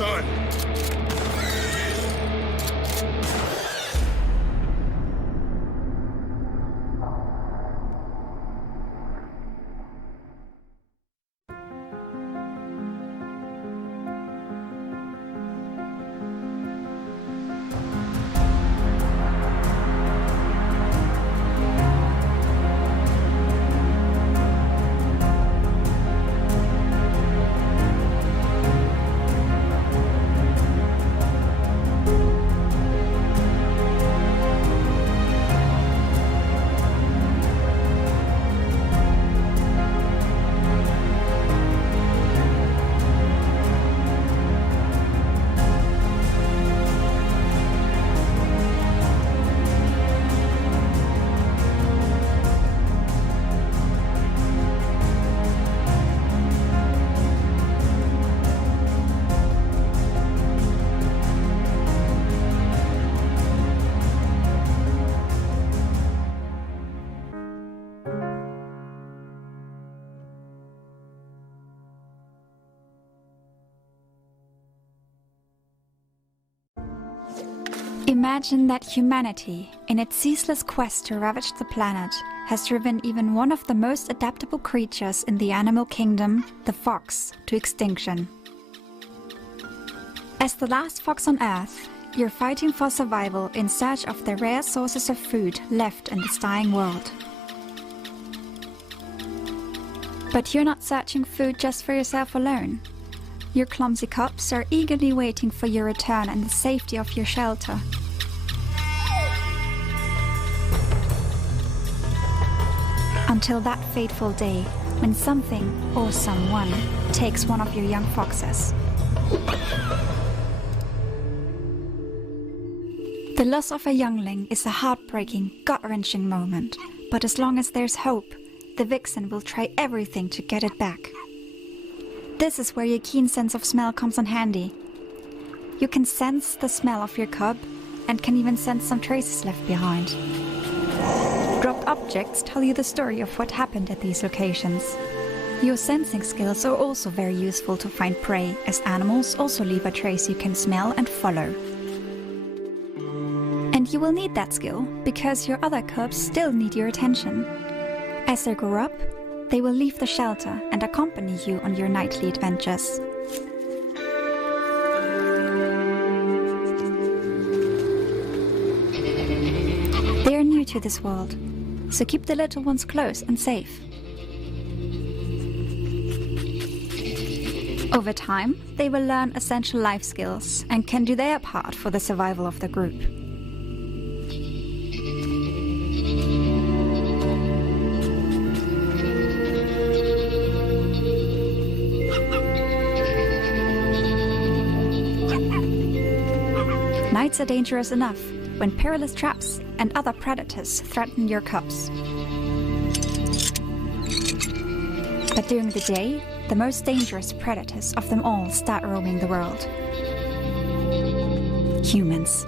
son! Imagine that humanity, in its ceaseless quest to ravage the planet, has driven even one of the most adaptable creatures in the animal kingdom, the fox, to extinction. As the last fox on Earth, you're fighting for survival in search of the rare sources of food left in this dying world. But you're not searching food just for yourself alone. Your clumsy cubs are eagerly waiting for your return and the safety of your shelter. Until that fateful day, when something or someone takes one of your young foxes. The loss of a youngling is a heartbreaking, gut-wrenching moment, but as long as there's hope, the vixen will try everything to get it back. This is where your keen sense of smell comes in handy. You can sense the smell of your cub and can even sense some traces left behind. Dropped objects tell you the story of what happened at these locations. Your sensing skills are also very useful to find prey, as animals also leave a trace you can smell and follow. And you will need that skill, because your other cubs still need your attention. As they grow up, they will leave the shelter and accompany you on your nightly adventures. They are new to this world, so keep the little ones close and safe. Over time, they will learn essential life skills and can do their part for the survival of the group. Nights are dangerous enough when perilous traps and other predators threaten your cubs. But during the day, the most dangerous predators of them all start roaming the world. Humans.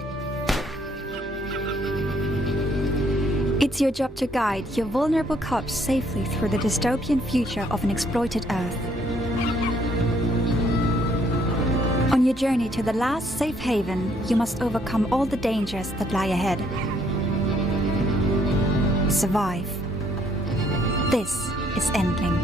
It's your job to guide your vulnerable cubs safely through the dystopian future of an exploited Earth. On your journey to the last safe haven, you must overcome all the dangers that lie ahead. Survive. This is Endling.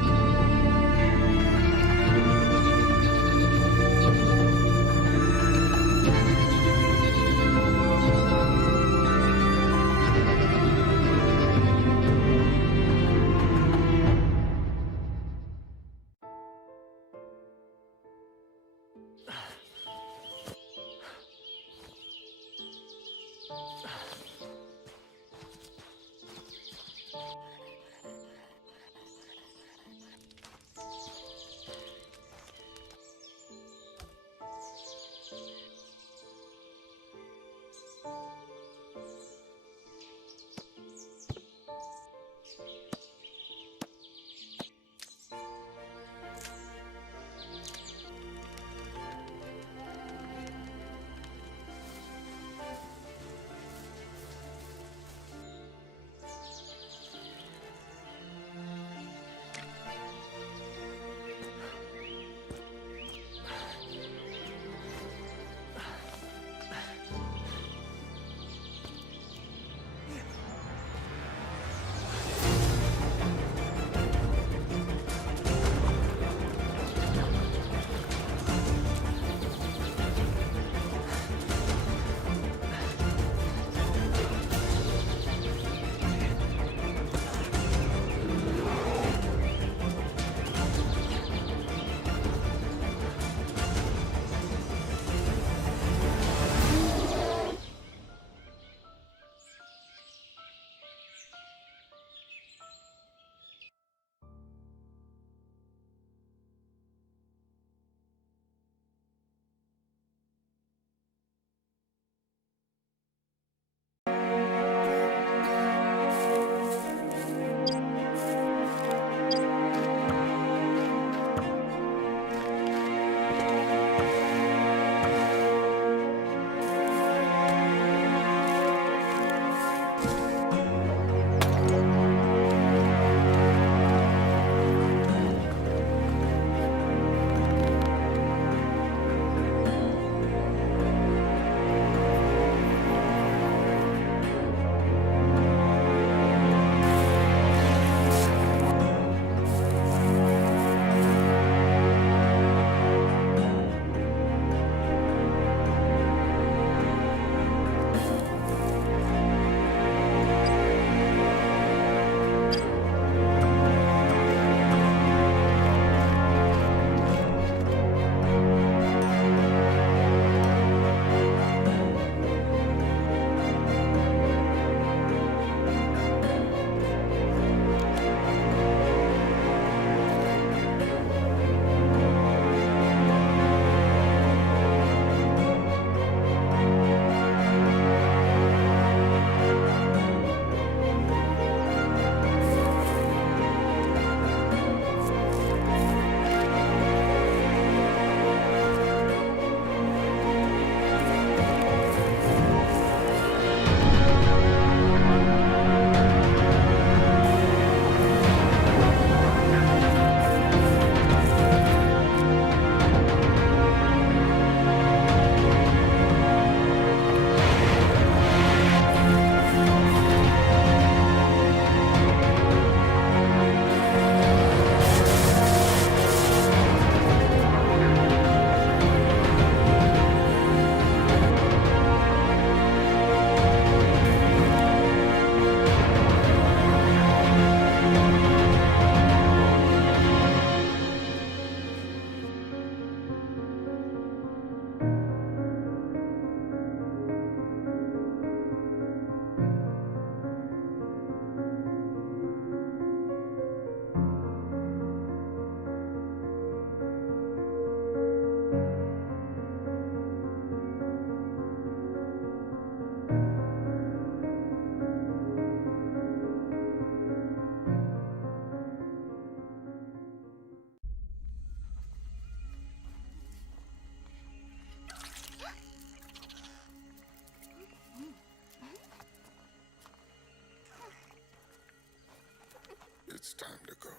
time to go.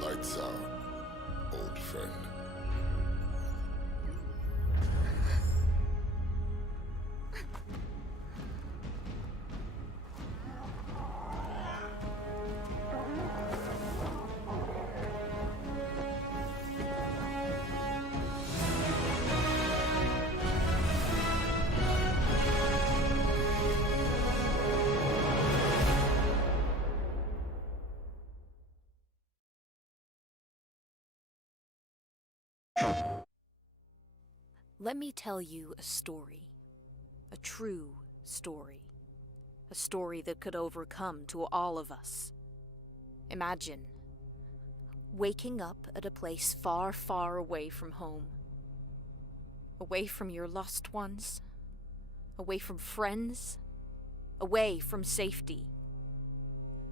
Lights out, old friend. Let me tell you a story. A true story. A story that could overcome to all of us. Imagine waking up at a place far, far away from home. Away from your loved ones. Away from friends. Away from safety.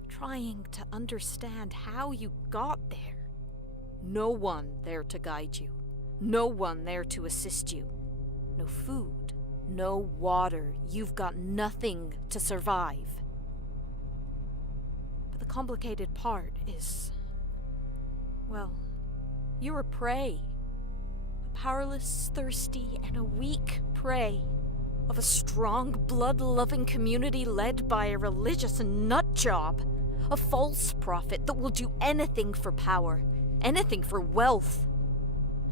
Trying to understand how you got there. No one there to guide you. No one there to assist you. No food, no water. You've got nothing to survive. But the complicated part is, well, you're a prey. powerless, thirsty, and a weak prey of a strong, blood-loving community led by a religious nut job, a false prophet that will do anything for power, anything for wealth.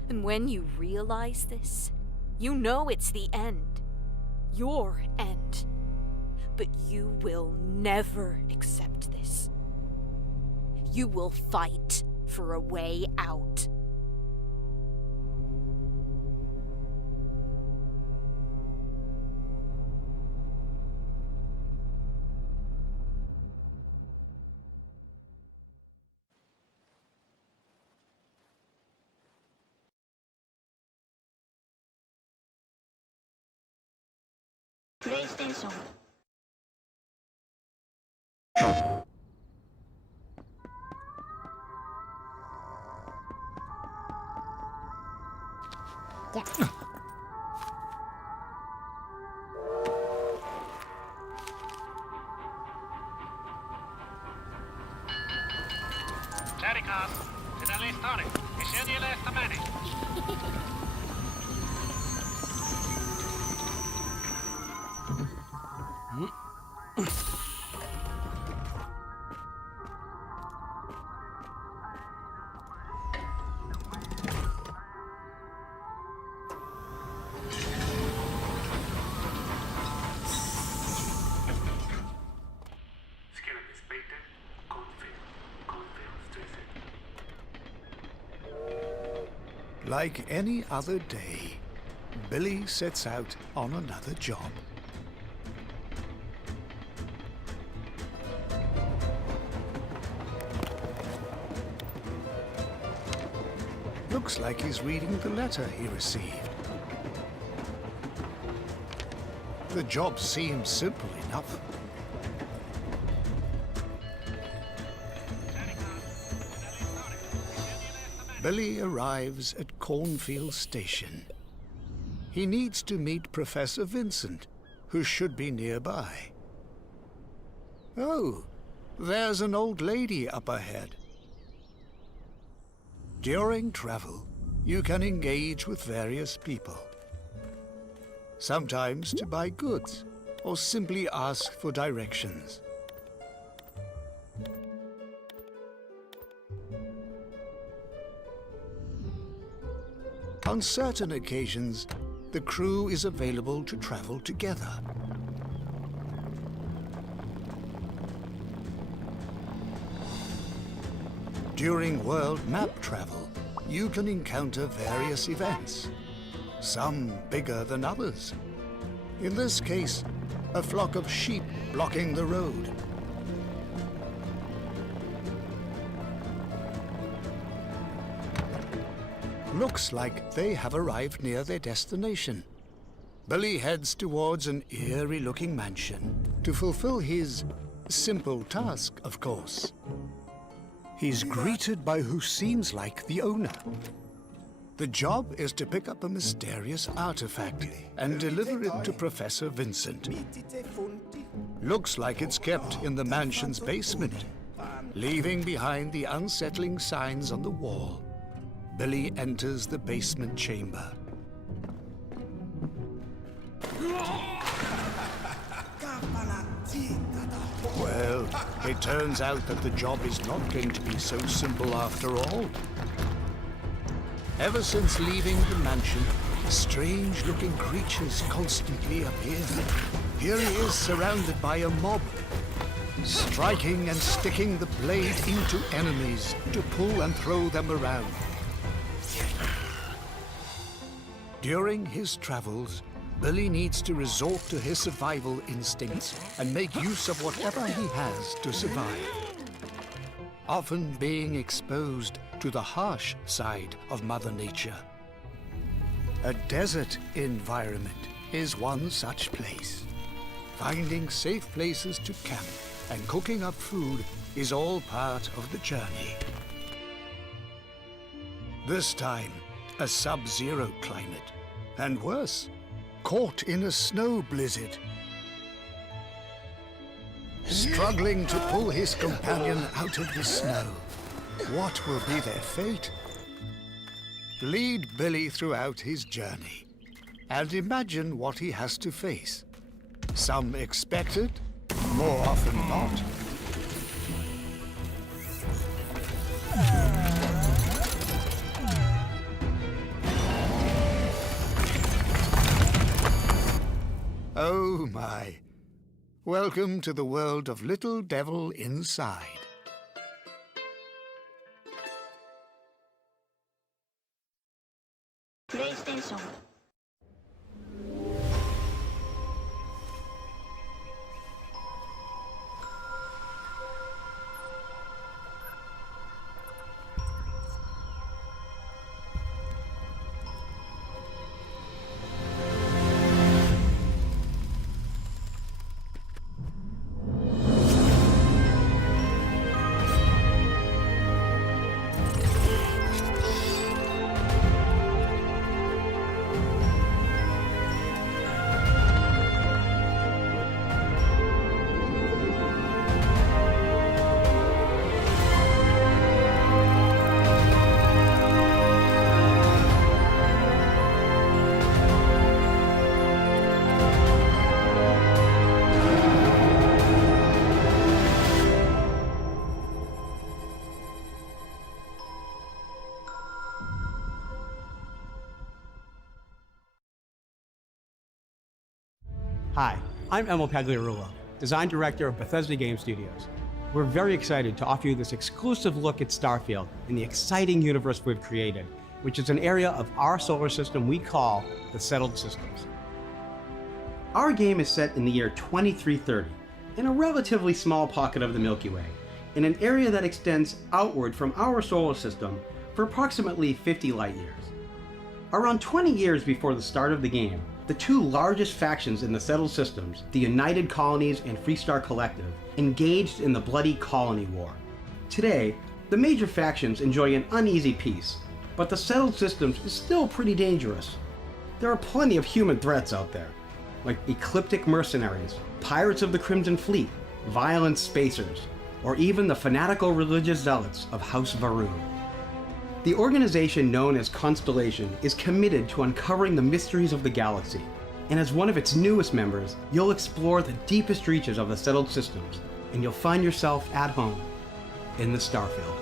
And when you realize this, you know it's the end. Your end. But you will never accept this. You will fight for a way out. PlayStation. Yeah. Tarikas, sinä listani. Kysyn leistä meni. Like any other day, Billy sets out on another job. Looks like he's reading the letter he received. The job seems simple enough. Billy arrives at Cornfield Station. He needs to meet Professor Vincent, who should be nearby. Oh, there's an old lady up ahead. During travel, you can engage with various people. Sometimes to buy goods, or simply ask for directions. On certain occasions, the crew is available to travel together. During world map travel, you can encounter various events, some bigger than others. In this case, a flock of sheep blocking the road. Looks like they have arrived near their destination. Billy heads towards an eerie-looking mansion to fulfill his simple task, of course. He's greeted by who seems like the owner. The job is to pick up a mysterious artifact and deliver it to Professor Vincent. Looks like it's kept in the mansion's basement, leaving behind the unsettling signs on the wall. Billy enters the basement chamber. Well, it turns out that the job is not going to be so simple after all. Ever since leaving the mansion, strange-looking creatures constantly appear. Here he is surrounded by a mob, striking and sticking the blade into enemies to pull and throw them around. During his travels, Billy needs to resort to his survival instincts and make use of whatever he has to survive, often being exposed to the harsh side of Mother Nature. A desert environment is one such place. Finding safe places to camp and cooking up food is all part of the journey. This time, a sub-zero climate, and worse, caught in a snow blizzard. Struggling to pull his companion out of the snow. What will be their fate? Lead Billy throughout his journey, and imagine what he has to face. Some expected, more often not. Oh my. Welcome to the world of Little Devil Inside. PlayStation. Hi, I'm Emil Pagliarulo, Design Director of Bethesda Game Studios. We're very excited to offer you this exclusive look at Starfield and the exciting universe we've created, which is an area of our solar system we call the Settled Systems. Our game is set in the year 2330, in a relatively small pocket of the Milky Way, in an area that extends outward from our solar system for approximately 50 light years. Around 20 years before the start of the game, the two largest factions in the Settled Systems, the United Colonies and Freestar Collective, engaged in the bloody Colony War. Today, the major factions enjoy an uneasy peace, but the Settled Systems is still pretty dangerous. There are plenty of human threats out there, like ecliptic mercenaries, pirates of the Crimson Fleet, violent spacers, or even the fanatical religious zealots of House Varun. The organization known as Constellation is committed to uncovering the mysteries of the galaxy, and as one of its newest members, you'll explore the deepest reaches of the Settled Systems, and you'll find yourself at home in the Starfield.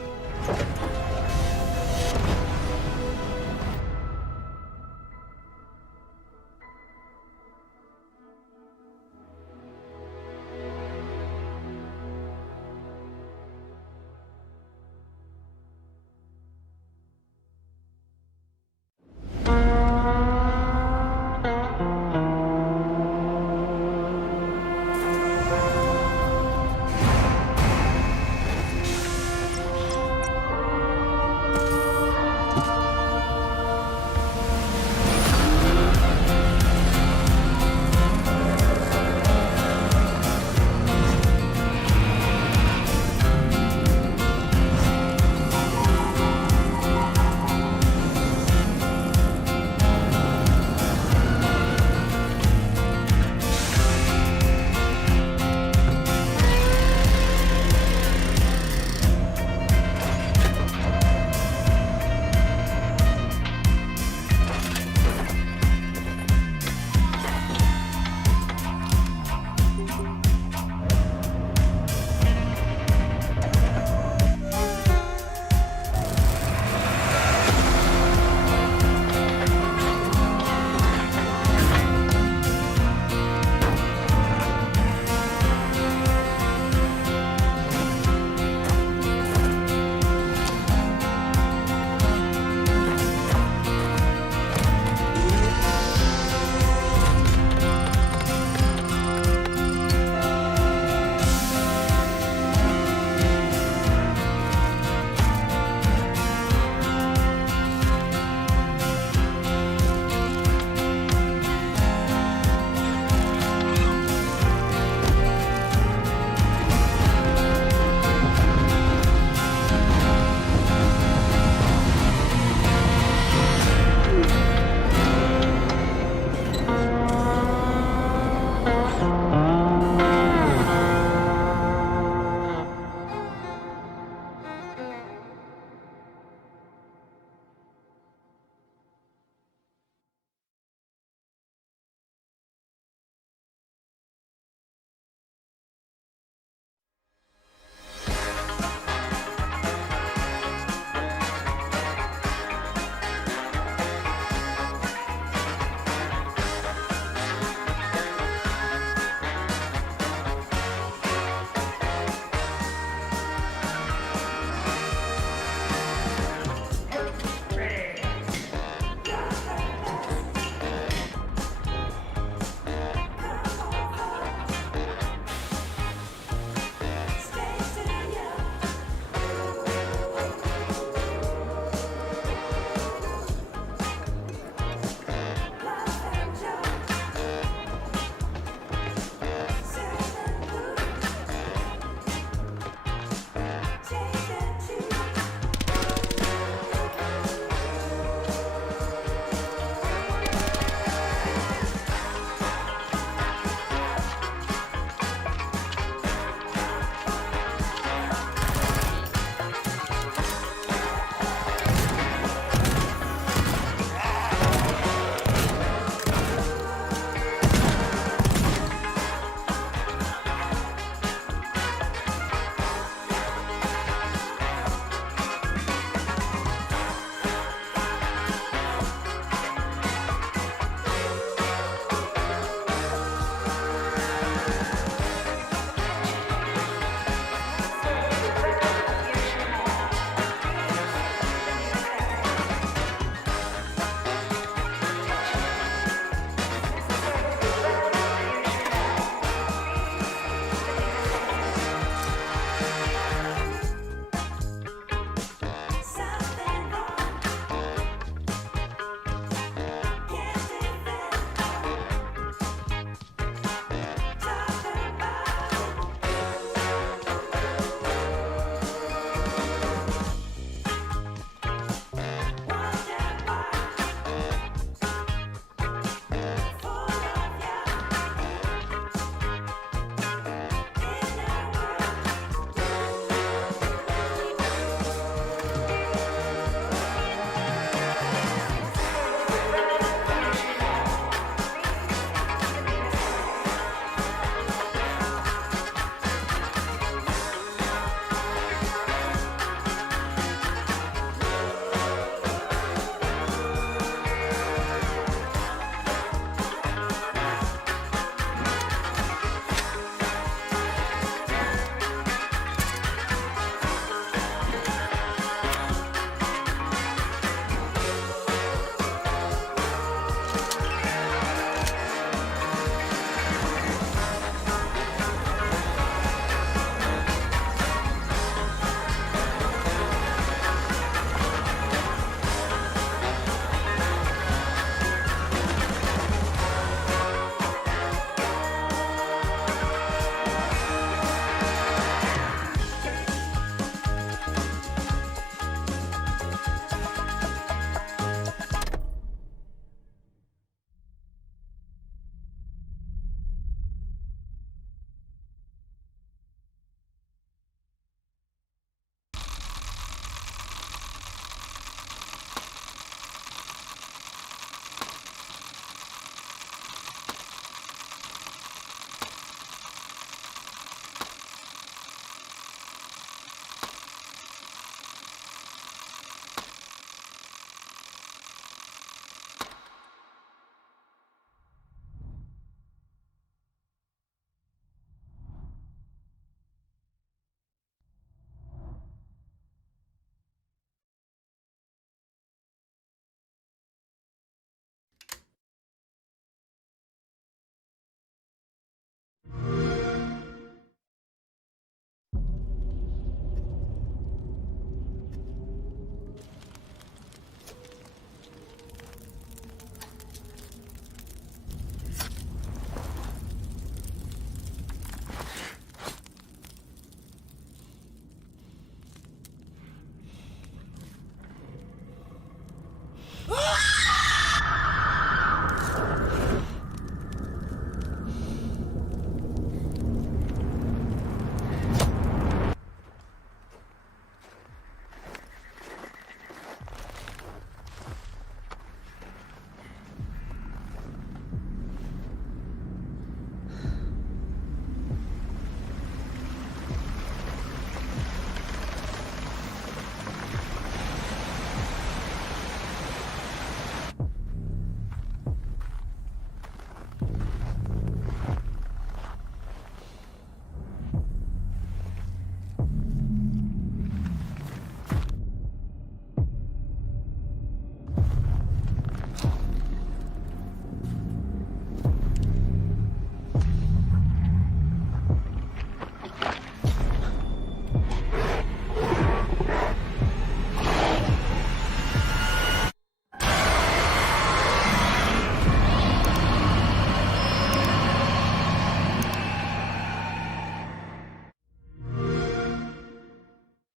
Ah!